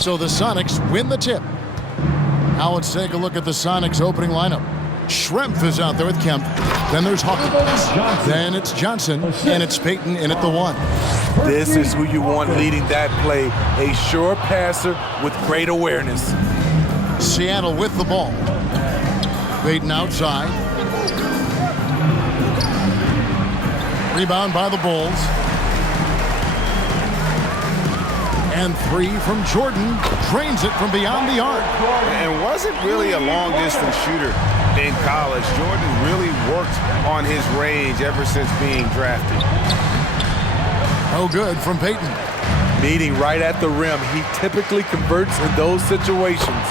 So the Sonics win the tip. Now let's take a look at the Sonics opening lineup. Schrempf is out there with Kemp. Then there's Hawkins. Then it's Johnson. And it's Payton in at the 1. This is who you want leading that play. A sure passer with great awareness. Seattle with the ball. Payton outside. Rebound by the Bulls. And 3 from Jordan. Drains it from beyond the arc. And wasn't really a long-distance shooter in college. Jordan really worked on his range ever since being drafted. No good from Payton. Meeting right at the rim. He typically converts in those situations.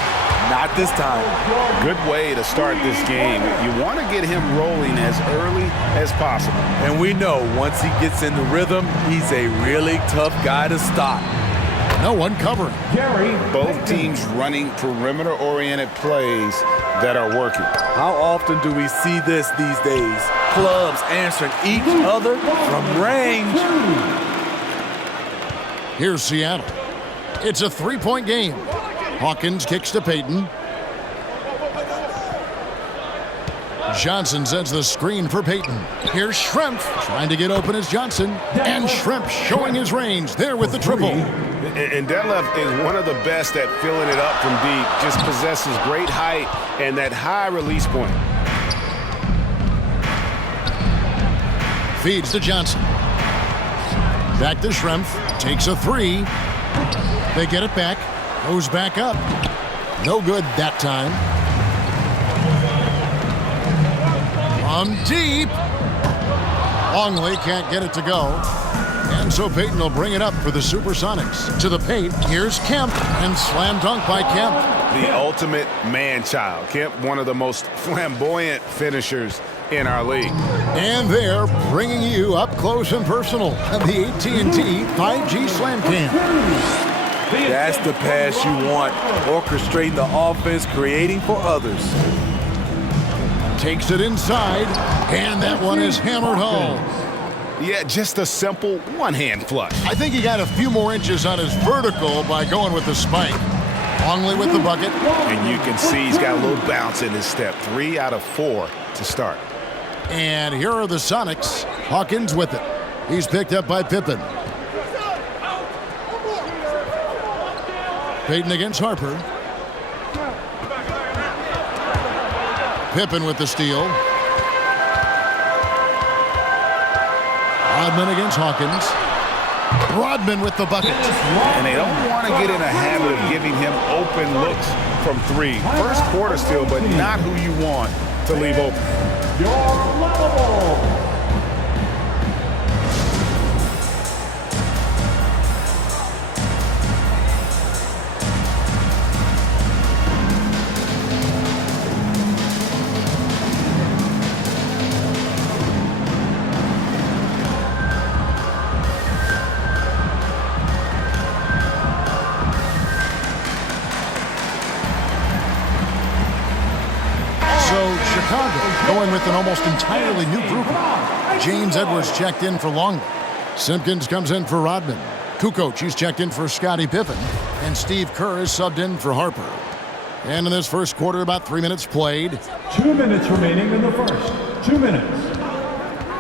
Not this time. Good way to start this game. You want to get him rolling as early as possible. And we know once he gets in the rhythm, he's a really tough guy to stop. No one covering. Both teams running perimeter-oriented plays that are working. How often do we see this these days? Clubs answering each other from range. Here's Seattle. It's a 3-point game. Hawkins kicks to Payton. Johnson sends the screen for Payton. Here's Schrempf trying to get open as Johnson. And Schrempf showing his range there with the triple. And Detlef is one of the best at filling it up from deep. Just possesses great height and that high release point. Feeds to Johnson. Back to Schrempf. Takes a 3. They get it back. Goes back up. No good that time. From deep. Longley can't get it to go. And so Payton will bring it up for the SuperSonics. To the paint, here's Kemp, and slam dunk by Kemp. The ultimate man-child. Kemp, one of the most flamboyant finishers in our league. And they're bringing you up close and personal at the AT&T 5G Slam Cam. That's the pass you want. Orchestrating the offense, creating for others. Takes it inside, and that one is hammered home. Yeah, just a simple one-hand flush. I think he got a few more inches on his vertical by going with the spike. Longley with the bucket. And you can see he's got a little bounce in his step. 3 out of 4 to start. And here are the Sonics. Hawkins with it. He's picked up by Pippen. Payton against Harper. Pippen with the steal. Rodman against Hawkins. Rodman with the bucket. And they don't want to get in a habit of giving him open looks from 3. First quarter still, but not who you want to leave open. Your level. Chicago going with an almost entirely new group. James Edwards checked in for Longley. Simpkins comes in for Rodman. Kukoc, he's checked in for Scottie Pippen. And Steve Kerr is subbed in for Harper. And in this first quarter, about 3 minutes played. 2 minutes remaining in the first. 2 minutes.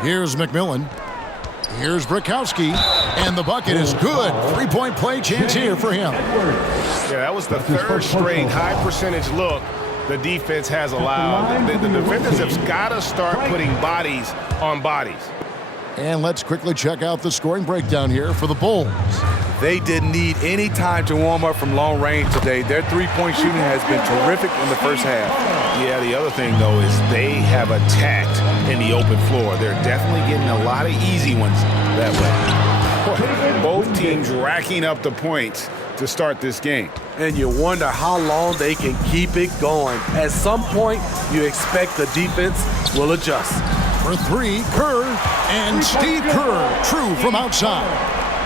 Here's McMillan. Here's Brakowski. And the bucket is good. 3-point play chance here for him. Yeah, that was the third straight high percentage look the defense has allowed. The defenders have got to start putting bodies on bodies. And let's quickly check out the scoring breakdown here for the Bulls. They didn't need any time to warm up from long range today. Their three-point shooting has been terrific in the first half. Yeah, the other thing, though, is they have attacked in the open floor. They're definitely getting a lot of easy ones that way. Both teams racking up the points to start this game. And you wonder how long they can keep it going. At some point, you expect the defense will adjust. For 3, Kerr and Steve Kerr, true from outside.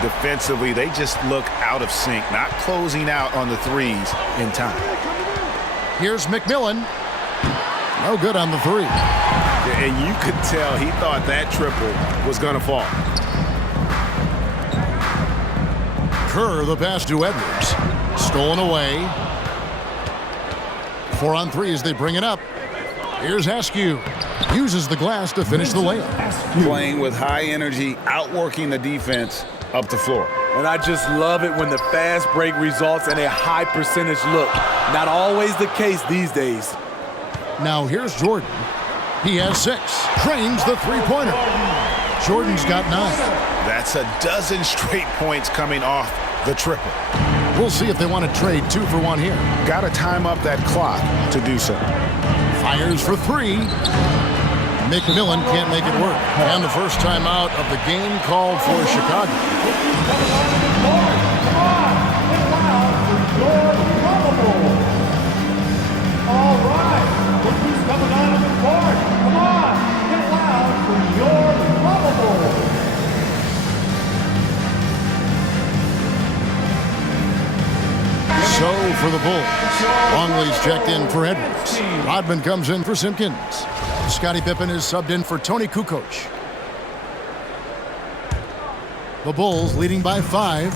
Defensively, they just look out of sync, not closing out on the threes in time. Here's McMillan. No good on the 3. And you could tell he thought that triple was going to fall. Kerr, the pass to Edwards. Stolen away. 4 on 3 as they bring it up. Here's Askew. Uses the glass to finish the layup. Playing with high energy, outworking the defense up the floor. And I just love it when the fast break results in a high percentage look. Not always the case these days. Now here's Jordan. He has 6. Trains the three-pointer. Jordan's got 9. That's a dozen straight points coming off the triple. We'll see if they want to trade 2 for 1 here. Got to time up that clock to do so. Fires for 3. McMillan can't make it work. And the first time out of the game called for Chicago. All right, look who's coming on in the court. Come on, get loud for your lovable. So for the Bulls, Longley's checked in for Edwards. Rodman comes in for Simpkins. Scottie Pippen is subbed in for Tony Kukoc. The Bulls leading by 5.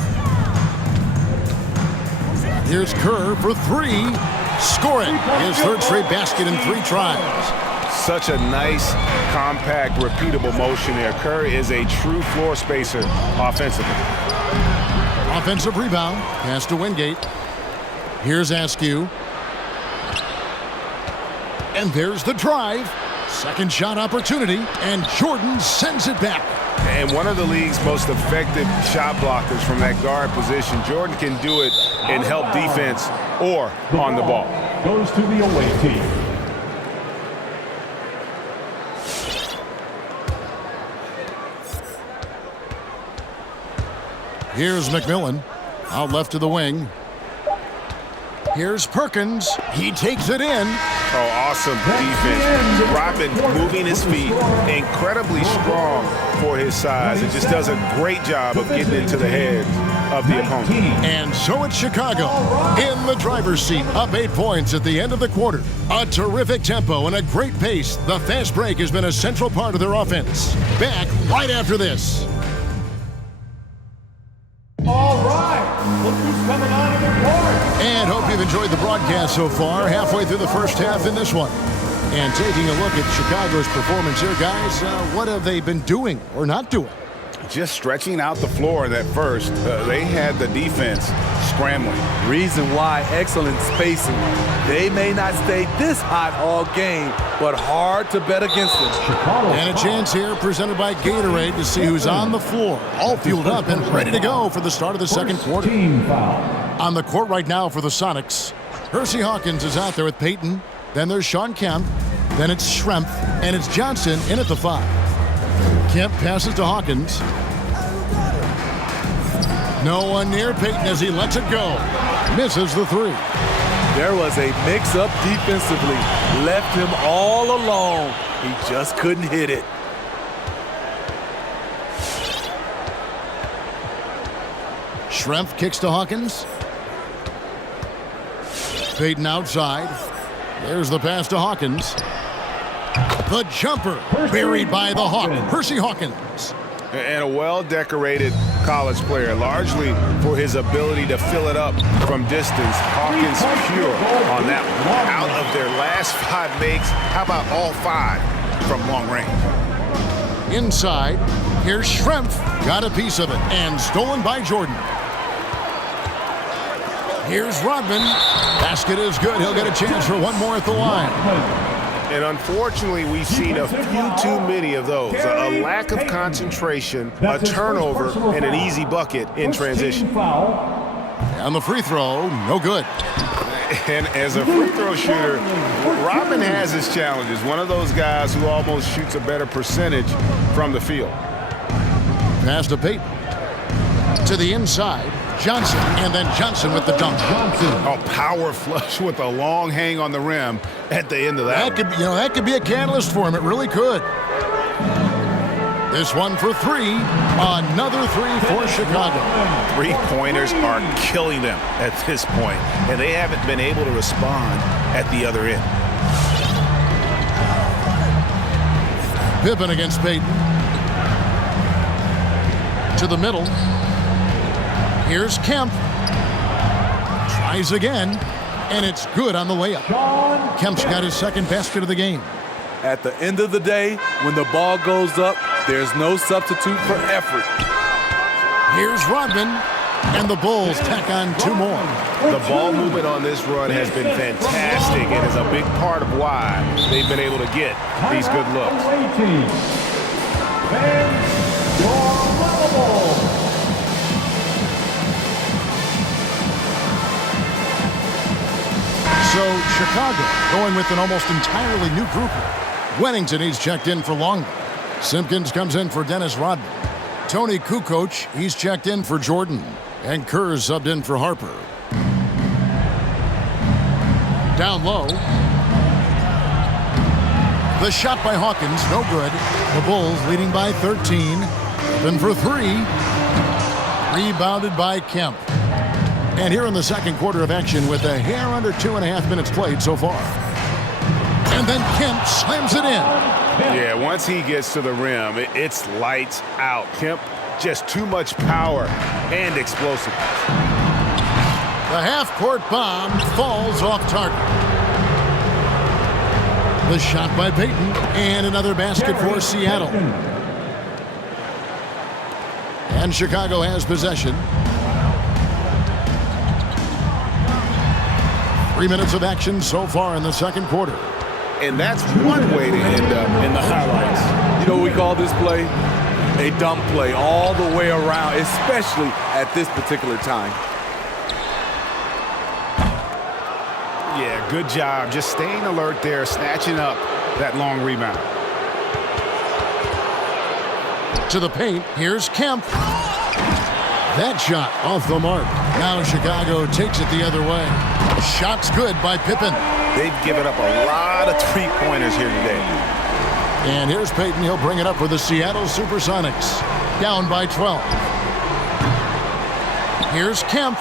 Here's Kerr for 3. Score it. His third straight basket in 3 tries. Such a nice, compact, repeatable motion there. Kerr is a true floor spacer offensively. Offensive rebound. Pass to Wingate. Here's Askew. And there's the drive. Second shot opportunity. And Jordan sends it back. And one of the league's most effective shot blockers from that guard position. Jordan can do it and help defense or on the ball. Goes to the away team. Here's McMillan. Out left to the wing. Here's Perkins. He takes it in. Oh, awesome defense. Rodman moving his feet, incredibly strong for his size. It just does a great job of getting into the heads of the opponent. And so it's Chicago in the driver's seat, up 8 points at the end of the quarter. A terrific tempo and a great pace. The fast break has been a central part of their offense. Back right after this. All right, look who's coming on in the court. And hope you've enjoyed the broadcast so far. Halfway through the first half in this one. And taking a look at Chicago's performance here, guys, what have they been doing or not doing? Just stretching out the floor that first. They had the defense scrambling. Reason why, excellent spacing. They may not stay this hot all game, but hard to bet against them. Chicago. And a chance here presented by Gatorade to see who's on the floor. All fueled up and ready to go for the start of the second quarter. Team foul. On the court right now for the Sonics, Hersey Hawkins is out there with Payton. Then there's Sean Kemp. Then it's Schrempf. And it's Johnson in at the 5. Kemp passes to Hawkins. No one near Payton as he lets it go. Misses the 3. There was a mix-up defensively. Left him all alone. He just couldn't hit it. Schrempf kicks to Hawkins. Payton outside. There's the pass to Hawkins. The jumper buried by the Hawk, Hersey Hawkins. And a well-decorated college player, largely for his ability to fill it up from distance. Hawkins pure on that one. Out of their last 5 makes, how about all 5 from long range? Inside, here's Schrempf. Got a piece of it and stolen by Jordan. Here's Rodman. Basket is good. He'll get a chance for one more at the line. And unfortunately, we've seen a few too many of those. A lack of concentration, a turnover, and an easy bucket in transition. And the free throw, no good. And as a free throw shooter, Rodman has his challenges. One of those guys who almost shoots a better percentage from the field. Pass to Payton. To the inside. Johnson, and then Johnson with the dunk. A power flush with a long hang on the rim at the end of that. That could be a catalyst for him. It really could. This one for 3. Another 3 for Chicago. 3-pointers are killing them at this point, and they haven't been able to respond at the other end. Pippen against Payton. To the middle. Here's Kemp. Tries again, and it's good on the layup. Kemp's got his second basket of the game. At the end of the day, when the ball goes up, there's no substitute for effort. Here's Rodman, and the Bulls tack on 2 more. The ball movement on this run has been fantastic and is a big part of why they've been able to get these good looks. So Chicago going with an almost entirely new group. Weddington, he's checked in for Longley. Simpkins comes in for Dennis Rodman. Tony Kukoc, he's checked in for Jordan. And Kerr's subbed in for Harper. Down low. The shot by Hawkins, no good. The Bulls leading by 13. Open for 3. Rebounded by Kemp. And here in the second quarter of action with a hair under 2.5 minutes played so far. And then Kemp slams it in. Yeah, once he gets to the rim, it's lights out. Kemp, just too much power and explosiveness. The half-court bomb falls off target. The shot by Payton, and another basket for Seattle. And Chicago has possession. 3 minutes of action so far in the second quarter. And that's one way to end up in the highlights. You know what we call this play? A dumb play all the way around, especially at this particular time. Yeah, good job. Just staying alert there, snatching up that long rebound. To the paint, here's Kemp. That shot off the mark. Now Chicago takes it the other way. Shot's good by Pippen. They've given up a lot of three-pointers here today. And here's Payton. He'll bring it up for the Seattle SuperSonics. Down by 12. Here's Kemp.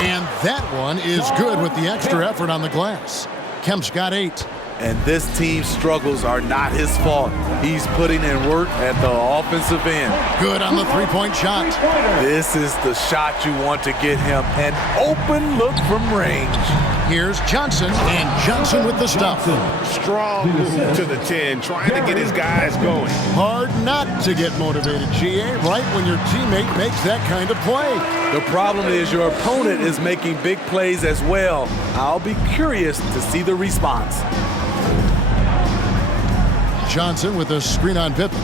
And that one is good with the extra effort on the glass. Kemp's got 8. And this team's struggles are not his fault. He's putting in work at the offensive end. Good on the three-point shot. This is the shot you want to get him. An open look from range. Here's Johnson, and Johnson with the stuff. Strong move to the 10, trying to get his guys going. Hard not to get motivated, GA, right when your teammate makes that kind of play. The problem is your opponent is making big plays as well. I'll be curious to see the response. Johnson with a screen on Pippen.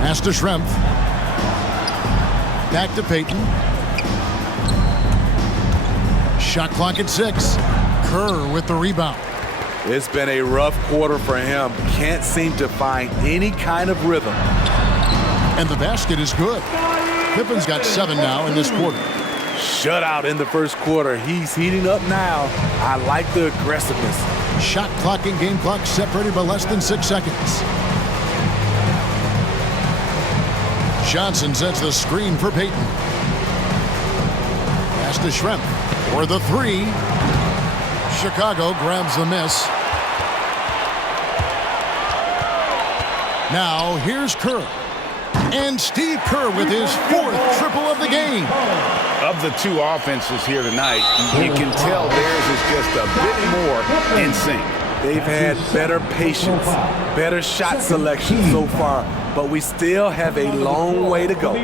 Pass to Schrempf. Back to Payton. Shot clock at 6. Kerr with the rebound. It's been a rough quarter for him. Can't seem to find any kind of rhythm. And the basket is good. Pippen's got 7 now in this quarter. Shutout in the first quarter. He's heating up now. I like the aggressiveness. Shot clock and game clock separated by less than 6 seconds. Johnson sets the screen for Payton. Pass to Schrempf for the 3. Chicago grabs the miss. Now here's Kerr. And Steve Kerr with his 4th triple of the game. Of the 2 offenses here tonight, you can tell theirs is just a bit more in sync. They've had better patience, better shot selection so far, but we still have a long way to go.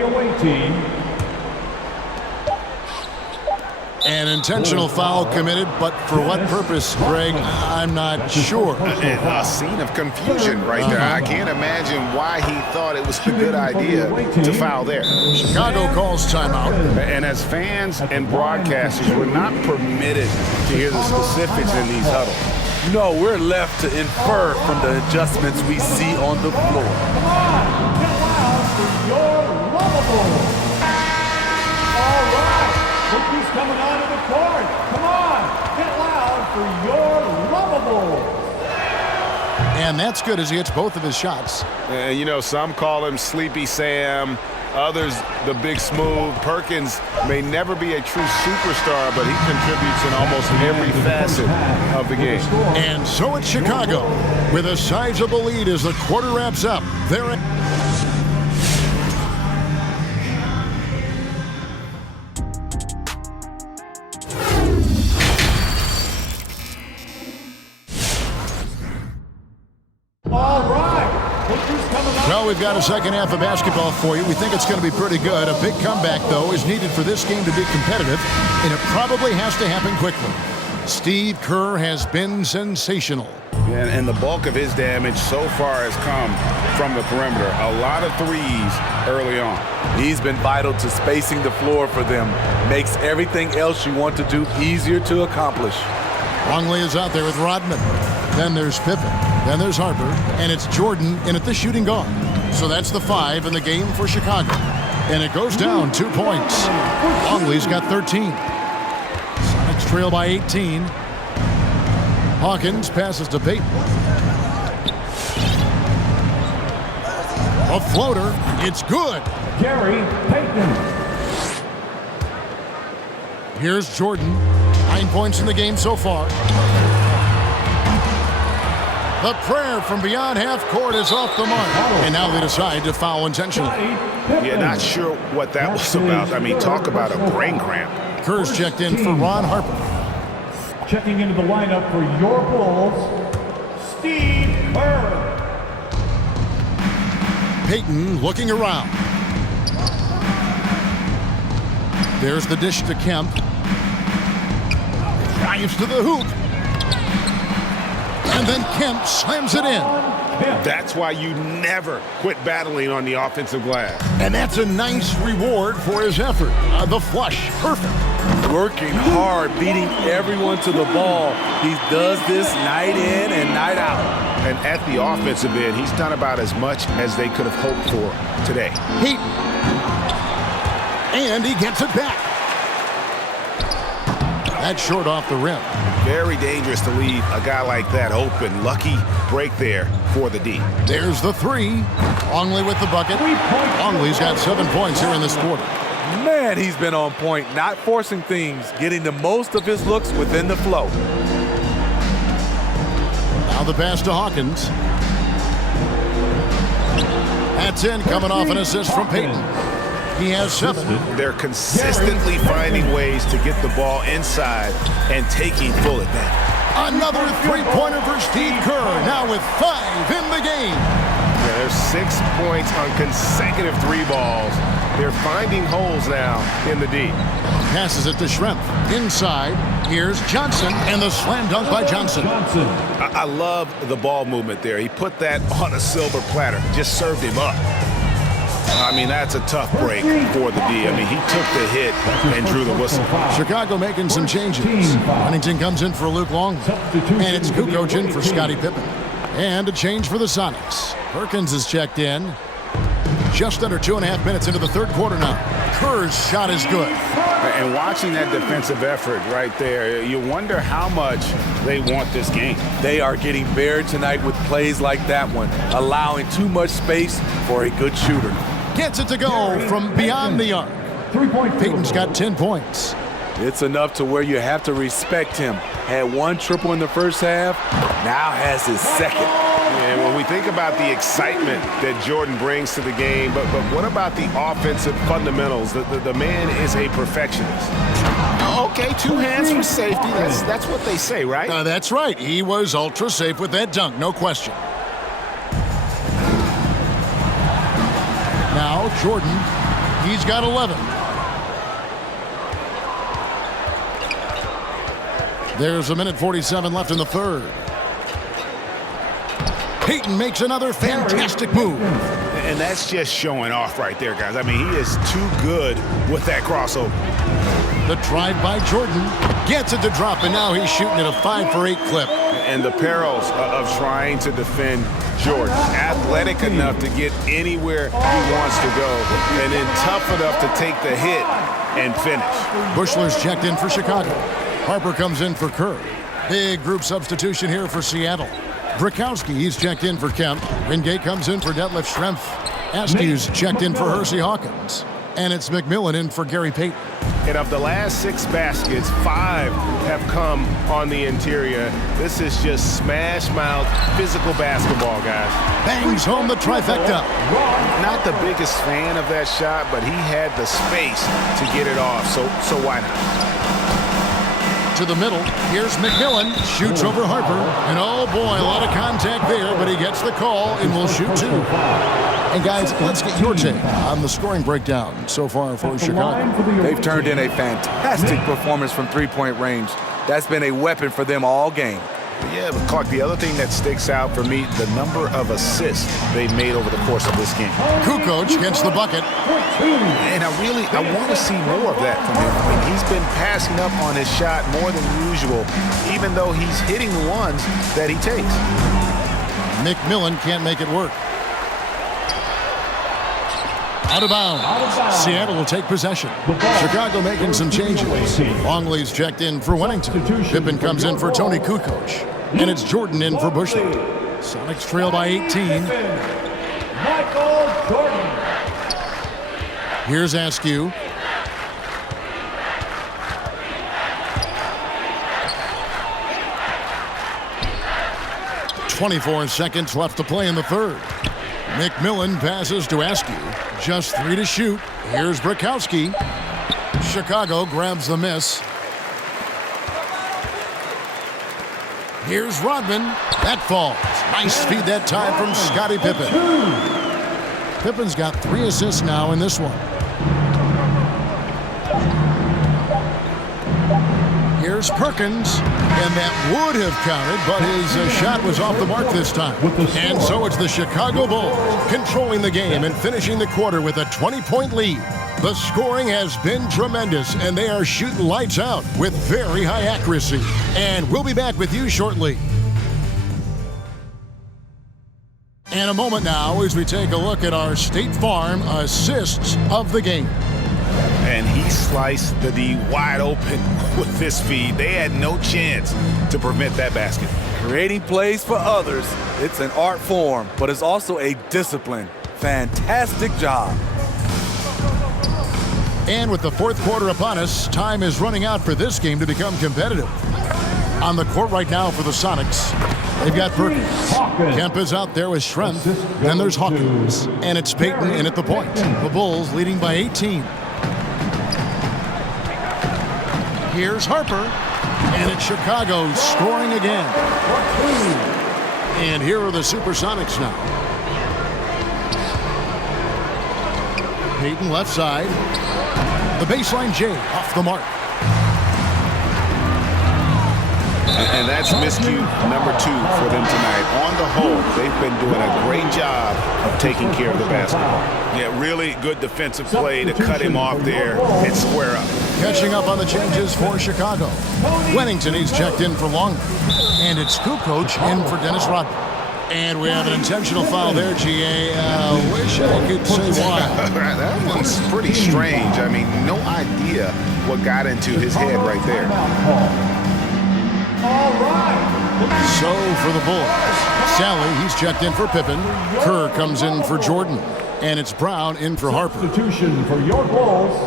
An intentional foul committed, but for what purpose, Greg, I'm not sure. A scene of confusion right there. I can't imagine why he thought it was a good idea to foul there. Chicago calls timeout. And as fans and broadcasters, we're not permitted to hear the specifics in these huddles. No, we're left to infer from the adjustments we see on the floor. Come on, get loud for your lovable. All right, Cookie's coming onto the court. Come on, get loud for your lovable. And that's good as he hits both of his shots. And you know, some call him Sleepy Sam, others the Big Smooth. Perkins may never be a true superstar, but he contributes in almost every facet of the game. And so it's Chicago with a sizable lead as the quarter wraps up. They're Well, we've got a second half of basketball for you. We think it's going to be pretty good. A big comeback, though, is needed for this game to be competitive, and it probably has to happen quickly. Steve Kerr has been sensational. And the bulk of his damage so far has come from the perimeter. A lot of threes early on. He's been vital to spacing the floor for them. Makes everything else you want to do easier to accomplish. Longley is out there with Rodman. Then there's Pippen. Then there's Harper. And it's Jordan in at the shooting guard. So that's the 5 in the game for Chicago. And it goes down 2 points. Longley's got 13. Sonics trail by 18. Hawkins passes to Payton. A floater. It's good. Gary Payton. Here's Jordan. 9 points in the game so far. The prayer from beyond half court is off the mark. And now they decide to foul intentionally. Yeah, not sure what that was about. I mean, talk about a brain cramp. Kerr's checked in for Ron Harper. Checking into the lineup for your Bulls, Steve Kerr. Payton looking around. There's the dish to Kemp. Drives to the hoop. And then Kemp slams it in. That's why you never quit battling on the offensive glass. And that's a nice reward for his effort. The flush, perfect. Working hard, beating everyone to the ball. He does this night in and night out. And at the offensive end, he's done about as much as they could have hoped for today. Payton. And he gets it back. That's short off the rim. Very dangerous to leave a guy like that open. Lucky break there for the D. There's the 3. Longley with the bucket. Longley's got 7 points here in this quarter. Man, he's been on point, not forcing things, getting the most of his looks within the flow. Now the pass to Hawkins. That's in, coming off an assist from Payton. He has 7. They're consistently finding ways to get the ball inside and taking full advantage. Another 3-pointer for Steve Kerr, now with 5 in the game. Yeah, there's 6 points on consecutive 3 balls. They're finding holes now in the D. Passes it to Schrempf. Inside, here's Johnson, and the slam dunk by Johnson. I love the ball movement there. He put that on a silver platter, just served him up. I mean, that's a tough break for the D. I mean, he took the hit and drew the whistle. Chicago making some changes. Huntington comes in for Luke Longley. And it's Kukoc in for Scottie Pippen. And a change for the Sonics. Perkins is checked in. Just under 2.5 minutes into the third quarter now. Kerr's shot is good. And watching that defensive effort right there, you wonder how much they want this game. They are getting buried tonight with plays like that one, allowing too much space for a good shooter. Gets it to go from beyond the arc. 3-point Payton's got 10 points. It's enough to where you have to respect him. Had 1 triple in the first half, now has his second. And when we think about the excitement that Jordan brings to the game, but what about the offensive fundamentals? The man is a perfectionist. Okay, 2 hands for safety. That's what they say, right? That's right. He was ultra safe with that dunk, no question. Now Jordan, he's got 11. There's 1:47 left in the third. Payton makes another fantastic move. And that's just showing off right there, guys. I mean, he is too good with that crossover. The drive by Jordan gets it to drop, and now he's shooting at a 5 for 8 clip. And the perils of trying to defend Jordan. Athletic enough to get anywhere he wants to go, and then tough enough to take the hit and finish. Bushler's checked in for Chicago. Harper comes in for Kerr. Big group substitution here for Seattle. Brakowski, he's checked in for Kemp. Wingate comes in for Detlef Schrempf. Askew's checked in for Hersey Hawkins. And it's McMillan in for Gary Payton. And of the last 6 baskets, 5 have come on the interior. This is just smash-mouth physical basketball, guys. Bangs home the trifecta. Not the biggest fan of that shot, but he had the space to get it off, so why not? to the middle. Here's McMillan. Shoots over Harper. And oh boy, a lot of contact there, but he gets the call and will shoot two. And guys, let's get your take on the scoring breakdown so far for Chicago. They've turned in a fantastic performance from three-point range. That's been a weapon for them all game. Yeah, but Clark, the other thing that sticks out for me, the number of assists they've made over the course of this game. Kukoc gets the bucket. And I want to see more of that from him. I mean, he's been passing up on his shot more than usual, even though he's hitting the ones that he takes. McMillan can't make it work. Out of bounds. Seattle will take possession. Chicago making some changes. Longley's checked in for Wennington. Pippen comes in for Tony Kukoc. And it's Jordan in for Bushland. Sonics trail by 18. Michael Jordan. Here's Askew. "24 seconds left to play in the third. McMillan passes to Askew. Just 3 to shoot. Here's Brakowski. Chicago grabs the miss. Here's Rodman. That falls. Nice feed that time from Scottie Pippen. Pippen's got 3 assists now in this one. Here's Perkins, and that would have counted, but his shot was off the mark this time. And so it's the Chicago Bulls controlling the game and finishing the quarter with a 20-point lead. The scoring has been tremendous, and they are shooting lights out with very high accuracy. And we'll be back with you shortly. In a moment now as we take a look at our State Farm assists of the game. And he sliced the D wide open with this feed. They had no chance to prevent that basket. Creating plays for others, it's an art form, but it's also a discipline. Fantastic job. And with the fourth quarter upon us, time is running out for this game to become competitive. On the court right now for the Sonics, they've got Perkins. Kemp is out there with Schrempf. Then there's Hawkins. And it's Payton in at the point. The Bulls leading by 18. Here's Harper. And it's Chicago scoring again. And here are the SuperSonics now. Payton left side. The baseline J off the mark. And that's miscue number 2 for them tonight. On the whole, they've been doing a great job of taking care of the basketball. Yeah, really good defensive play to cut him off there and square up. Catching up on the changes for Chicago. Wennington, he's checked in for Longley. And it's Kukoc in for Dennis Rodman. And we have an intentional foul there, G.A. Wish I could say why. That one's pretty strange. I mean, no idea what got into his head right there. All right. So for the Bulls, Sally, he's checked in for Pippen. Kerr comes in for Jordan. And it's Brown in for Harper. Substitution for your Bulls.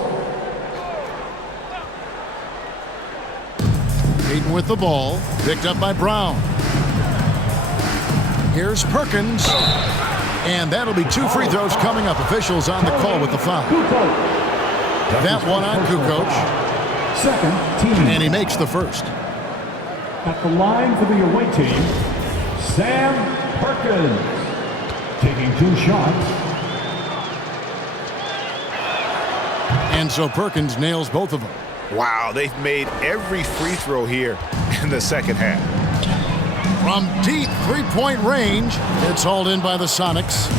Payton with the ball, picked up by Brown. Here's Perkins. And that'll be 2 free throws coming up. Officials on the call with the foul. That one on Kukoc. Second team. And he makes the first. At the line for the away team, Sam Perkins. Taking 2 shots. And so Perkins nails both of them. Wow, they've made every free throw here in the second half. From deep three-point range, it's hauled in by the Sonics.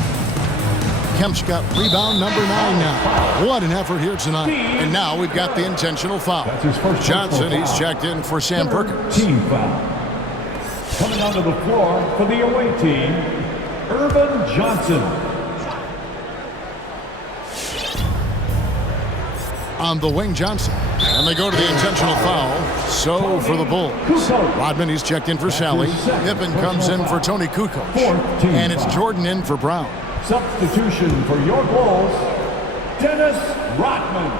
Kemp's got rebound number 9 now. What an effort here tonight. And now we've got the intentional foul. Johnson, he's checked in for Sam Perkins. Team foul. Coming onto the floor for the away team, Urban Johnson. On the wing, Johnson. And they go to the intentional foul. So for the Bulls. Rodman, he's checked in for Sally. Pippen comes in for Tony Kukoc. And it's Jordan in for Brown. Substitution for your Bulls, Dennis Rodman.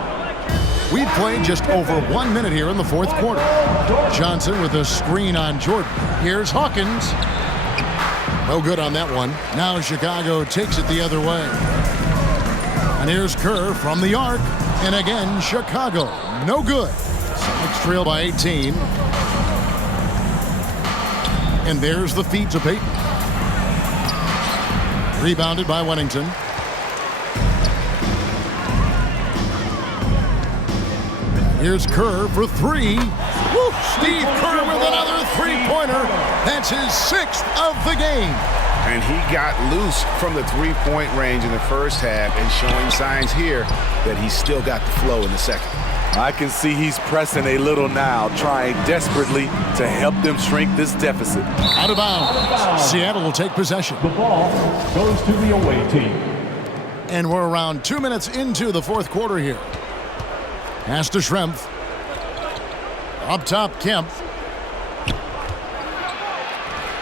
We've played just over 1 minute here in the fourth quarter. Johnson with a screen on Jordan. Here's Hawkins. No good on that one. Now Chicago takes it the other way. And here's Kerr from the arc. And again, Chicago, no good. Sonics trail by 18. And there's the feed to Payton. Rebounded by Wennington. Here's Kerr for three. Woo! Steve Kerr with another three-pointer. That's his 6th of the game. And he got loose from the three-point range in the first half and showing signs here that he's still got the flow in the second. I can see he's pressing a little now, trying desperately to help them shrink this deficit. Out of bounds. Seattle will take possession. The ball goes to the away team. And we're around 2 minutes into the fourth quarter here. Pass to Schrempf. Up top, Kemp.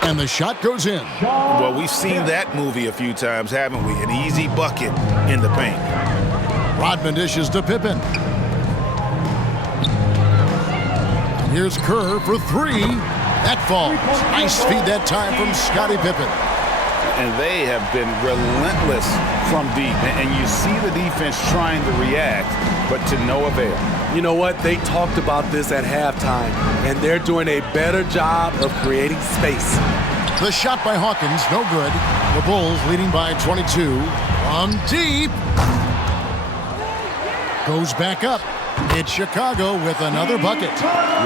And the shot goes in. Well, we've seen that movie a few times, haven't we? An easy bucket in the paint. Rodman dishes to Pippen. Here's Kerr for three. That falls. Nice feed that time from Scottie Pippen. And they have been relentless from deep. And you see the defense trying to react, but to no avail. You know what? They talked about this at halftime, and they're doing a better job of creating space. The shot by Hawkins, no good. The Bulls leading by 22. From deep. Goes back up. It's Chicago with another bucket.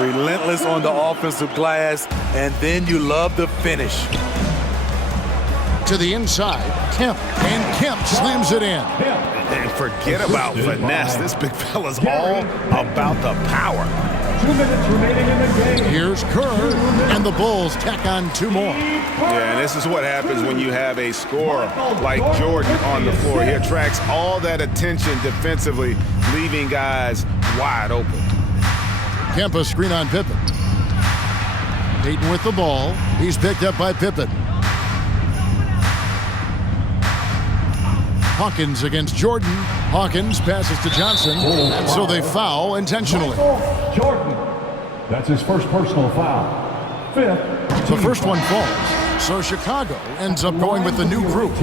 Relentless on the offensive glass, and then you love the finish. To the inside, Kemp. And Kemp slams it in. And forget about finesse. This big fella's all about the power. 2 minutes remaining in the game. Here's Kerr, and the Bulls tack on two more. Yeah, and this is what happens when you have a scorer like Jordan on the floor. He attracts all that attention defensively, leaving guys wide open. Kemp a screen on Pippen. Payton with the ball. He's picked up by Pippen. Hawkins against Jordan. Hawkins passes to Johnson, and so they foul intentionally. Jordan. That's his first personal foul. 5th. The first one falls, so Chicago ends up going with the new group.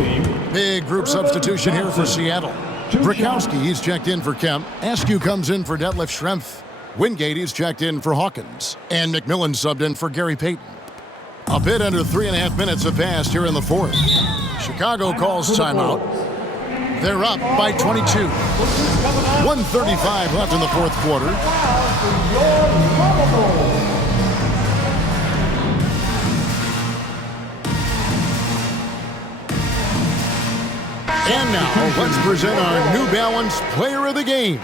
Big group substitution here for Seattle. Brakowski, he's checked in for Kemp. Askew comes in for Detlef Schrempf. Wingate, he's checked in for Hawkins. And McMillan subbed in for Gary Payton. A bit under 3.5 minutes have passed here in the fourth. Chicago calls timeout. They're up by 22. 1:35 left in the fourth quarter. And now, let's present our New Balance Player of the Game,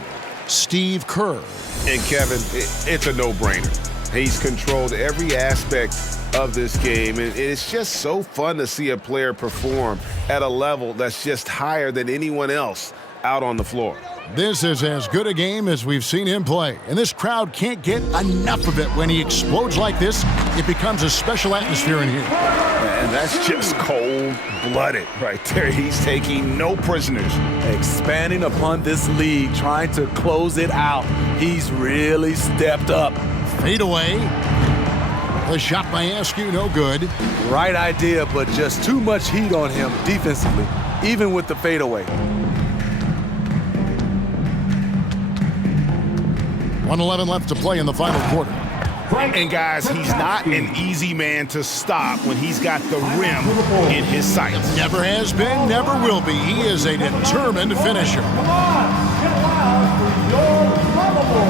Steve Kerr. And Kevin, it's a no-brainer. He's controlled every aspect of this game, and it's just so fun to see a player perform at a level that's just higher than anyone else out on the floor. This is as good a game as we've seen him play, and this crowd can't get enough of it. When he explodes like this, it becomes a special atmosphere in here. And that's just cold-blooded right there. He's taking no prisoners. Expanding upon this lead, trying to close it out. He's really stepped up. Fade away. The shot by Askew, no good. Right idea, but just too much heat on him defensively, even with the fadeaway. 1:11 left to play in the final quarter. And guys, he's not an easy man to stop when he's got the rim in his sights. Never has been, never will be. He is a determined finisher. Come on, get loud for your lovable.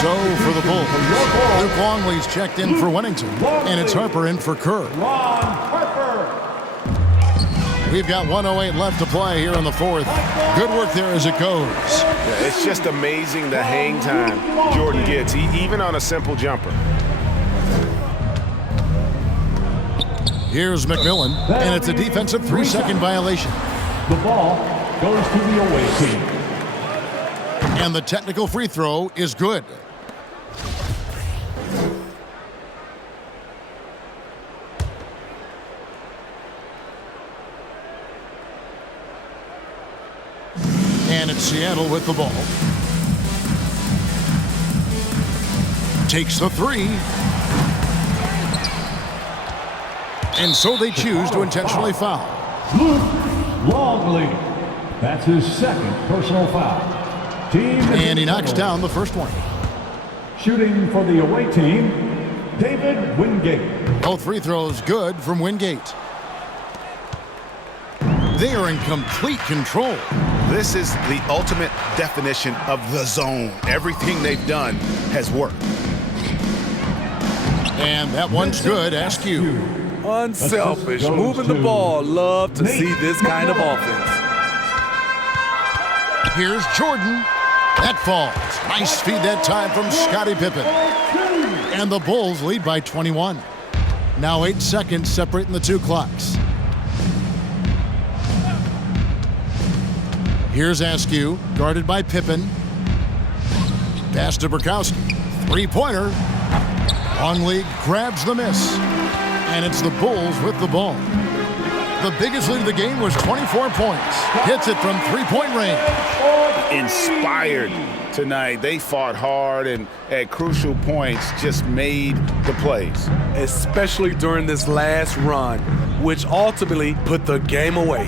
So for the Bulls, Luke Longley's checked in for Wennington, and it's Harper in for Kerr. Ron Harper. We've got 1:08 left to play here in the fourth. Good work there as it goes. Yeah, it's just amazing the hang time Jordan gets, even on a simple jumper. Here's McMillan, and it's a defensive 3-second violation. The ball goes to the away team. And the technical free throw is good. And it's Seattle with the ball. Takes the three. And so they choose to intentionally foul. Luke Longley. That's his second personal foul. Team And he knocks down the first one. Shooting for the away team, David Wingate. Both free throws good from Wingate. They are in complete control. This is the ultimate definition of the zone. Everything they've done has worked. And that one's good, Askew. Unselfish, moving the ball. Love to see this kind of offense. Here's Jordan. That falls. Nice feed that time from Scottie Pippen. And the Bulls lead by 21. Now 8 seconds separating the two clocks. Here's Askew, guarded by Pippen. Pass to Burkowski. Three-pointer. Long league grabs the miss. And it's the Bulls with the ball. The biggest lead of the game was 24 points. Hits it from three-point range. Inspired tonight. They fought hard and at crucial points just made the plays. Especially during this last run, which ultimately put the game away.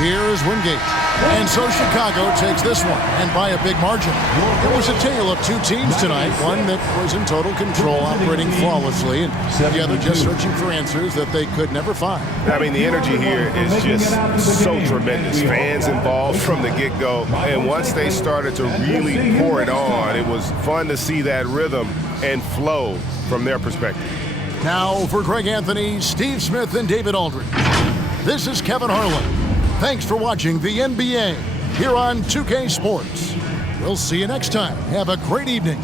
Here is Wingate. And so Chicago takes this one, and by a big margin. It was a tale of two teams tonight, one that was in total control, operating flawlessly, and the other just searching for answers that they could never find. I mean, the energy here is just so tremendous. Fans involved from the get-go, and once they started to really pour it on, it was fun to see that rhythm and flow from their perspective. Now for Greg Anthony, Steve Smith, and David Aldridge. This is Kevin Harlan. Thanks for watching the NBA here on 2K Sports. We'll see you next time. Have a great evening.